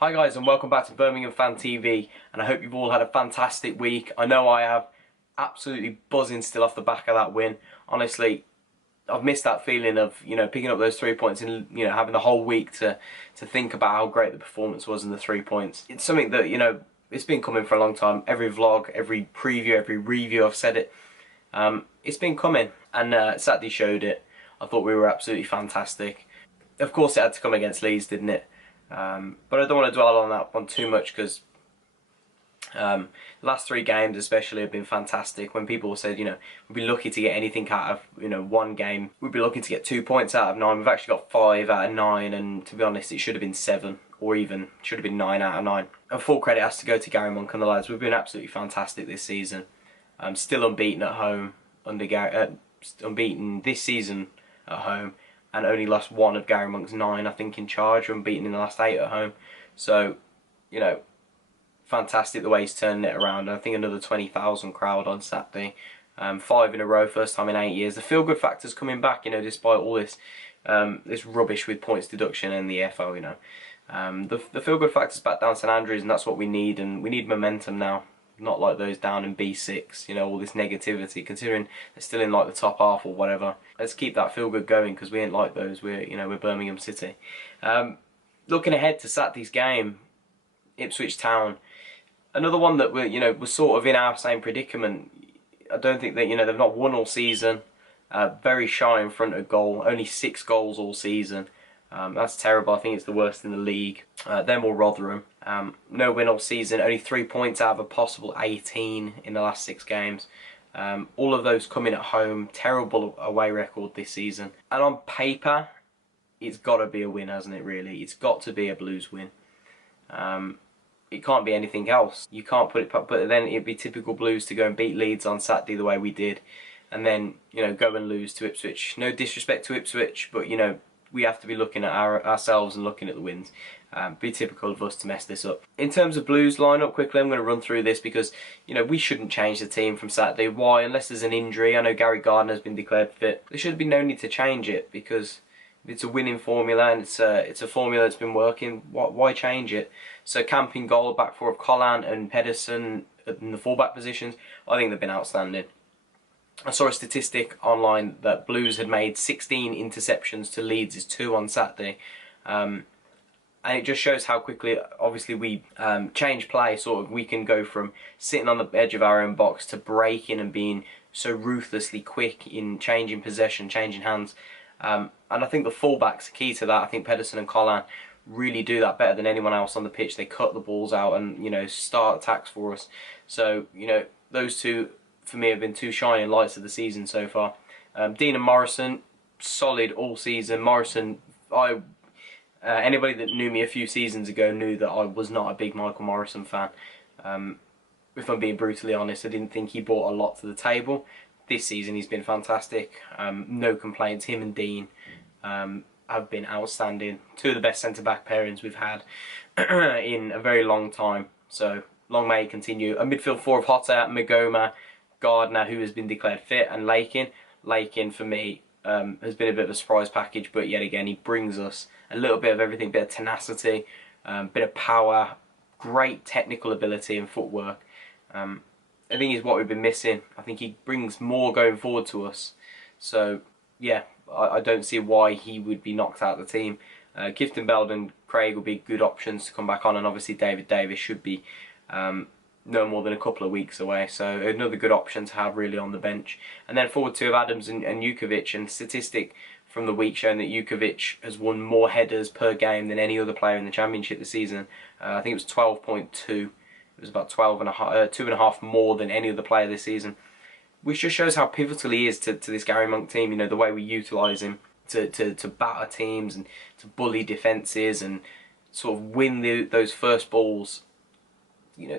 Hi guys, and welcome back to Birmingham Fan TV, and I hope you've all had a fantastic week. I know I have. Absolutely buzzing still off the back of that win. Honestly, I've missed that feeling of, picking up those 3 points and, having the whole week to think about how great the performance was in the 3 points. It's something that, it's been coming for a long time. Every vlog, every preview, every review I've said it. It's been coming, and Saturday showed it. I thought we were absolutely fantastic. Of course it had to come against Leeds, didn't it? But I don't want to dwell on that one too much, because the last 3 games especially have been fantastic. When people said, we'd be lucky to get anything out of, one game, we'd be lucky to get 2 points out of 9. We've actually got 5 out of 9, and to be honest, it should have been 7, or even should have been 9 out of 9. And full credit has to go to Gary Monk and the lads. We've been absolutely fantastic this season. Still unbeaten at home under unbeaten this season at home. And only lost 1 of Gary Monk's 9, I think, in charge, unbeaten in the last 8 at home. So, fantastic the way he's turning it around. And I think another 20,000 crowd on Saturday. 5 in a row, first time in 8 years. The feel-good factor's coming back, despite all this this rubbish with points deduction and the FO, The feel-good factor's back down St Andrews, and that's what we need. And we need momentum now. Not like those down in B6, all this negativity, considering they're still in like the top half or whatever. Let's keep that feel good going, because we ain't like those. We're Birmingham City. Looking ahead to Saturday's game, Ipswich Town, another one that we're sort of in our same predicament. I don't think that they've not won all season. Very shy in front of goal, only 6 goals all season. That's terrible. I think it's the worst in the league. Them or Rotherham. No win all season, only 3 points out of a possible 18 in the last 6 games. All of those coming at home. Terrible away record this season. And on paper, it's got to be a win, hasn't it, really? It's got to be a Blues win. It can't be anything else. You can't put it, but then it'd be typical Blues to go and beat Leeds on Saturday the way we did. And then, go and lose to Ipswich. No disrespect to Ipswich, but, we have to be looking at ourselves and looking at the wins. Be typical of us to mess this up. In terms of Blues lineup, quickly, I'm going to run through this because, we shouldn't change the team from Saturday. Why? Unless there's an injury. I know Gary Gardner has been declared fit. There should be no need to change it, because it's a winning formula, and it's a formula that's been working. Why change it? So camping goal, back 4 of Collan and Pedersen in the fullback positions. I think they've been outstanding. I saw a statistic online that Blues had made 16 interceptions to Leeds' 2 on Saturday. And it just shows how quickly, obviously, we change play. Sort of, we can go from sitting on the edge of our own box to breaking and being so ruthlessly quick in changing possession, changing hands. And I think the fullbacks are key to that. I think Pedersen and Collan really do that better than anyone else on the pitch. They cut the balls out and, start attacks for us. So, those two, for me, have been 2 shining lights of the season so far. Dean and Morrison, solid all season. Morrison, anybody that knew me a few seasons ago knew that I was not a big Michael Morrison fan. If I'm being brutally honest, I didn't think he brought a lot to the table. This season he's been fantastic. No complaints. Him and Dean have been outstanding. 2 of the best centre-back pairings we've had in a very long time. So long may it continue. A midfield 4 of Hotter, Magoma, Gardner, who has been declared fit, and Lakin. Lakin, for me, has been a bit of a surprise package, but yet again, he brings us a little bit of everything, bit of tenacity, bit of power, great technical ability and footwork. I think he's what we've been missing. I think he brings more going forward to us. So, yeah, I don't see why he would be knocked out of the team. Kifton Beld and Craig will be good options to come back on, and obviously David Davis should be no more than a couple of weeks away, so another good option to have really on the bench. And then forward 2 of Adams and Jukovic, and statistic from the week showing that Jukovic has won more headers per game than any other player in the Championship this season. I think it was 12.2. It was about 2.5 more than any other player this season, which just shows how pivotal he is to this Gary Monk team. The way we utilise him to batter teams and to bully defences and sort of win those first balls.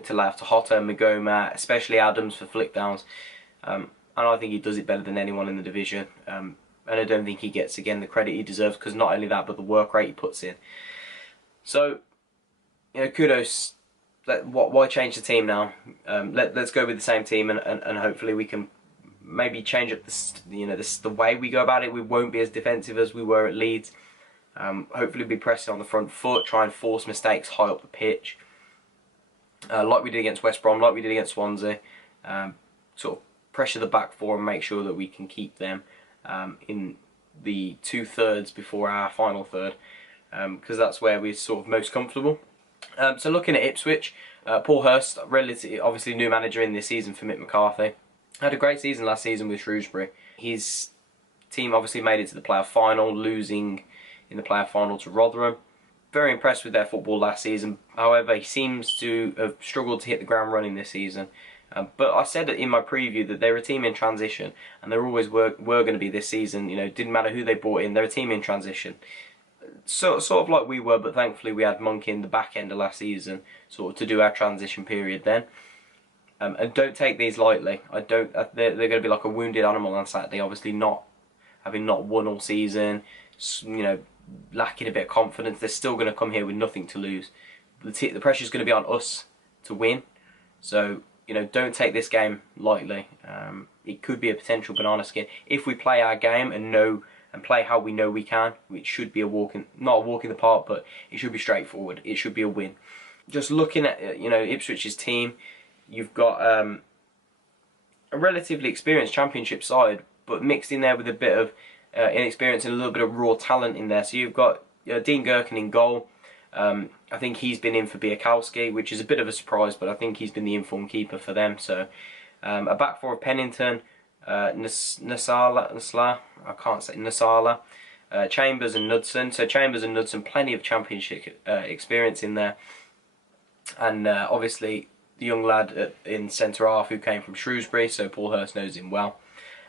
To lay off to Hotter and Magoma, especially Adams for flick downs. And I think he does it better than anyone in the division. And I don't think he gets, again, the credit he deserves, because not only that, but the work rate he puts in. So, kudos. Why change the team now? Let's go with the same team, and hopefully we can maybe change up the way we go about it. We won't be as defensive as we were at Leeds. Hopefully be pressing on the front foot, try and force mistakes high up the pitch, like we did against West Brom, like we did against Swansea. Sort of pressure the back four and make sure that we can keep them in the 2/3 before our final third, because that's where we're sort of most comfortable. So looking at Ipswich, Paul Hurst, relatively obviously new manager in this season for Mick McCarthy, had a great season last season with Shrewsbury. His team obviously made it to the playoff final, losing in the playoff final to Rotherham. Very impressed with their football last season. However, he seems to have struggled to hit the ground running this season. But I said in my preview that they're a team in transition, and they always were going to be this season. You know, it didn't matter who they brought in, they're a team in transition. Sort of like we were, but thankfully we had Monk in the back end of last season, sort of to do our transition period then. And don't take these lightly. They're going to be like a wounded animal on Saturday. Obviously, having not won all season, you know, lacking a bit of confidence. They're still going to come here with nothing to lose. The pressure's going to be on us to win. So, you know, don't take this game lightly. It could be a potential banana skin if we play our game and play how we know we can. It should be not a walk in the park, but it should be straightforward. It should be a win. Just looking at, you know, Ipswich's team, you've got a relatively experienced Championship side, but mixed in there with a bit of inexperience and a little bit of raw talent in there. So you've got Dean Gerken in goal. I think he's been in for Biakowski, which is a bit of a surprise, but I think he's been the informed keeper for them. So a back four of Pennington, Nasala, I can't say Nasala, Chambers and Knudsen. So Chambers and Knudsen, plenty of Championship experience in there, and obviously the young lad in centre half who came from Shrewsbury, so Paul Hurst knows him well.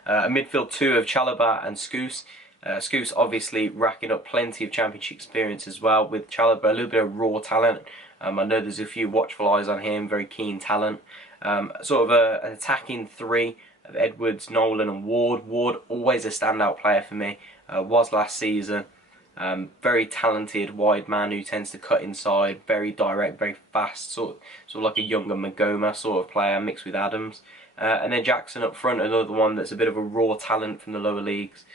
A midfield two of Chalobah and Skoos. Skoos obviously racking up plenty of Championship experience as well, with Chalobah a little bit of raw talent. I know there's a few watchful eyes on him, very keen talent. Sort of an attacking three of Edwards, Nolan and Ward. Ward, always a standout player for me, was last season. Very talented wide man who tends to cut inside, very direct, very fast, sort of like a younger Magoma sort of player mixed with Adams. And then Jackson up front, another one that's a bit of a raw talent from the lower leagues.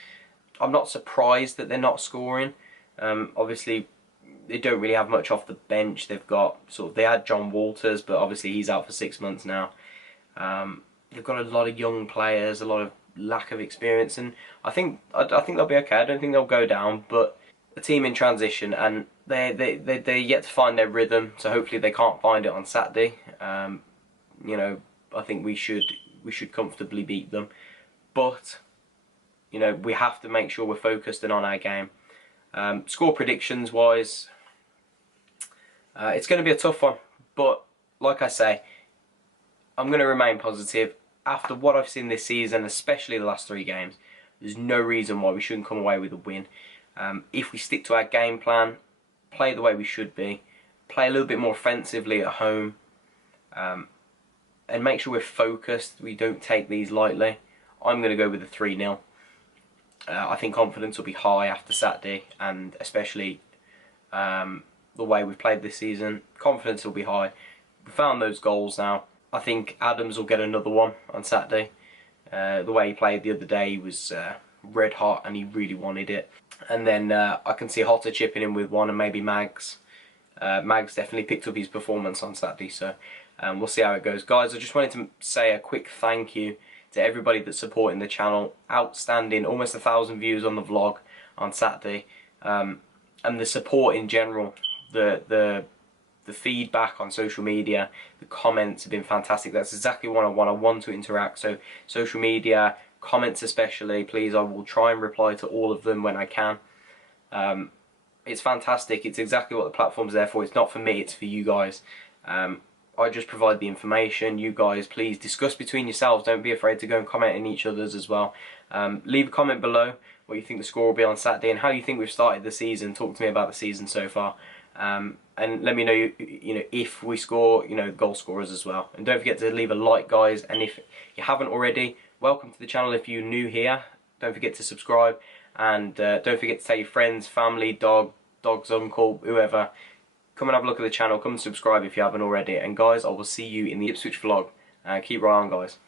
I'm not surprised that they're not scoring. Obviously, they don't really have much off the bench. They had John Walters, but obviously he's out for 6 months now. They've got a lot of young players, a lot of lack of experience, and I think they'll be okay. I don't think they'll go down, but a team in transition, and they're yet to find their rhythm. So hopefully they can't find it on Saturday. You know, I think we should comfortably beat them, but you know, we have to make sure we're focused and on our game. Score predictions wise, it's going to be a tough one, but like I say, I'm going to remain positive. After what I've seen this season, especially the last 3 games, there's no reason why we shouldn't come away with a win. If we stick to our game plan, play the way we should be, play a little bit more offensively at home, and make sure we're focused, we don't take these lightly, I'm going to go with a 3-0. I think confidence will be high after Saturday, and especially the way we've played this season, confidence will be high. We found those goals now. I think Adams will get another one on Saturday. The way he played the other day, he was red hot and he really wanted it. And then I can see Hotter chipping in with one, and maybe Mags. Mags definitely picked up his performance on Saturday, so we'll see how it goes. Guys, I just wanted to say a quick thank you to everybody that's supporting the channel. Outstanding, almost 1,000 views on the vlog on Saturday, and the support in general, the feedback on social media, the comments have been fantastic. That's exactly what I want. I want to interact, so social media, comments especially, please, I will try and reply to all of them when I can. It's fantastic. It's exactly what the platform's there for. It's not for me, it's for you guys. I just provide the information. You guys, please discuss between yourselves. Don't be afraid to go and comment in each other's as well. Leave a comment below what you think the score will be on Saturday and how you think we've started the season. Talk to me about the season so far. And let me know, you know, if we score, you know, goal scorers as well. And don't forget to leave a like, guys. And if you haven't already, welcome to the channel. If you're new here, don't forget to subscribe. And don't forget to tell your friends, family, dog's uncle, whoever. Come and have a look at the channel. Come and subscribe if you haven't already. And guys, I will see you in the Ipswich vlog. Keep right on, guys.